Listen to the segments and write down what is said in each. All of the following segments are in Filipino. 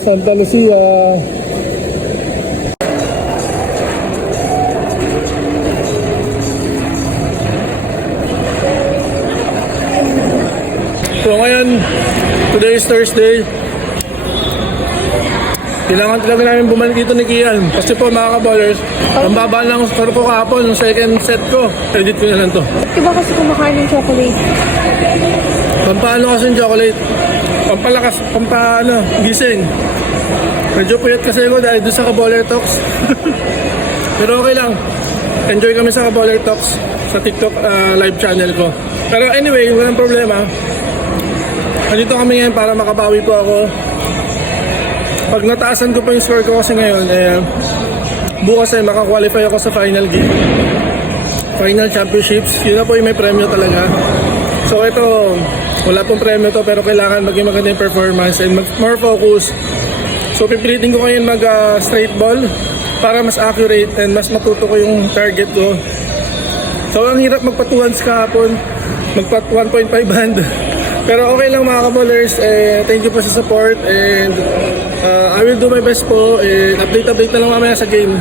Santa Lucia. So ngayon, today is Thursday. Kailangan talaga namin bumalik dito ni Kian. Kasi po mga kaballers, ang baba ng score ko kahapon, yung second set ko. Edit ko na lang to. Diba kasi kumakain ng chocolate? Pampaano kasi yung chocolate? Pampalakas, gising. Medyo puyat kasi ako dahil doon sa Kaballer Talks. Pero okay lang. Enjoy kami sa Kaballer Talks sa TikTok live channel ko. Pero anyway, walang problema. Nandito kami ngayon para makabawi po ako. Pag nataasan ko pa yung score ko kasi ngayon, bukas ay makakwalify ako sa final game. Final championships. Yun na po yung may premyo talaga. So ito, wala pong premyo to pero kailangan maging maganda yung performance and more focus. So pipilitin ko ngayon mag straight ball para mas accurate and mas matuto ko yung target ko. So ang hirap magpatuans kahapon, magpat 1.5 band. Pero okay lang mga kaballers, thank you po sa support and I will do my best po and update na lang mamaya sa game.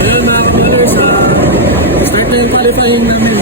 Ayun mga kaballers, start na yung qualifying namin.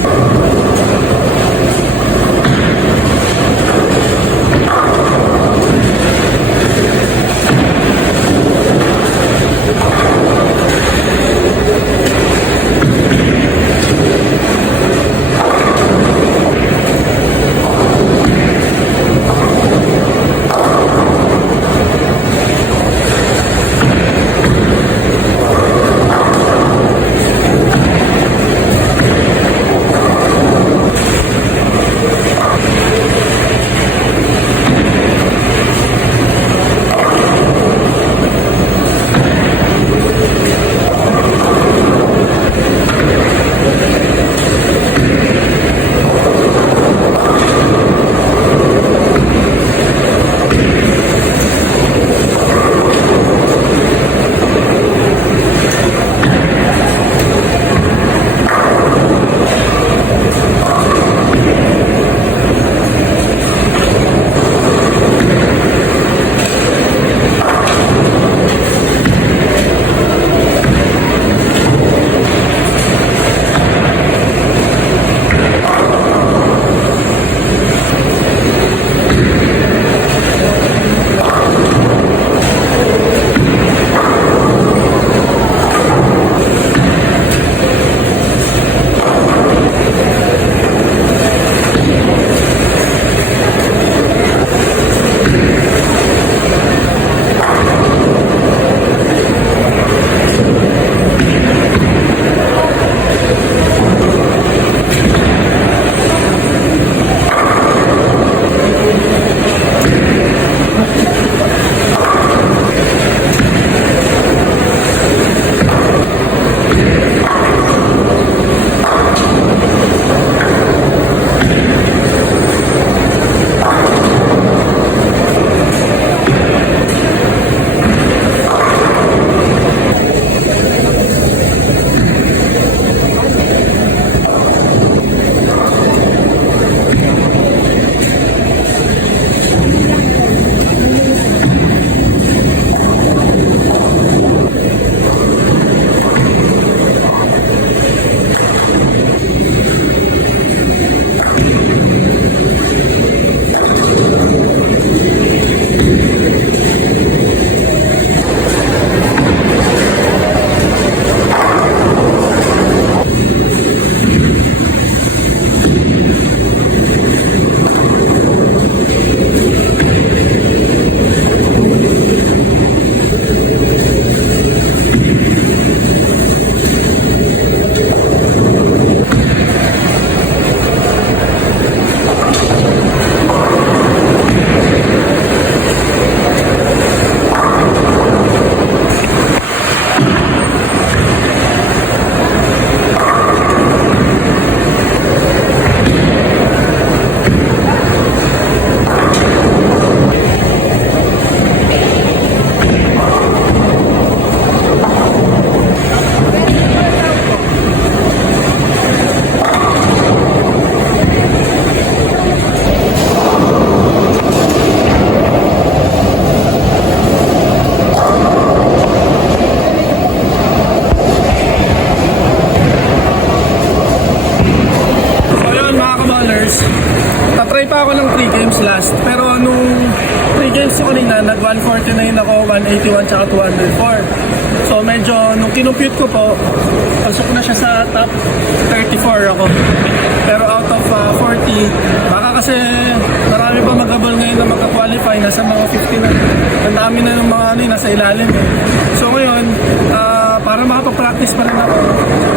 games last. Pero nung 3 games ko kanina, nag 149 ako, 181 tsaka 204. So medyo, nung kinumpute ko po, pasok na siya sa top 34 ako. Pero out of 40, baka kasi marami pa mag-abol ngayon na magka-qualify, nasa mga 50 na. Ang dami na ng mga nasa ilalim eh. So ngayon, para makapag-practice pa rin ako,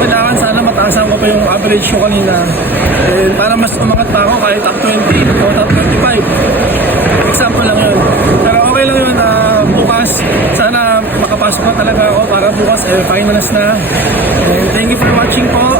kailangan sana mataasan ko pa yung average ko kanina. And para mas umangat pa ako kahit top 20 o top 25. Example lang yun. Pero okay lang yun, bukas sana makapasok pa talaga ako para bukas finals na. And thank you for watching po.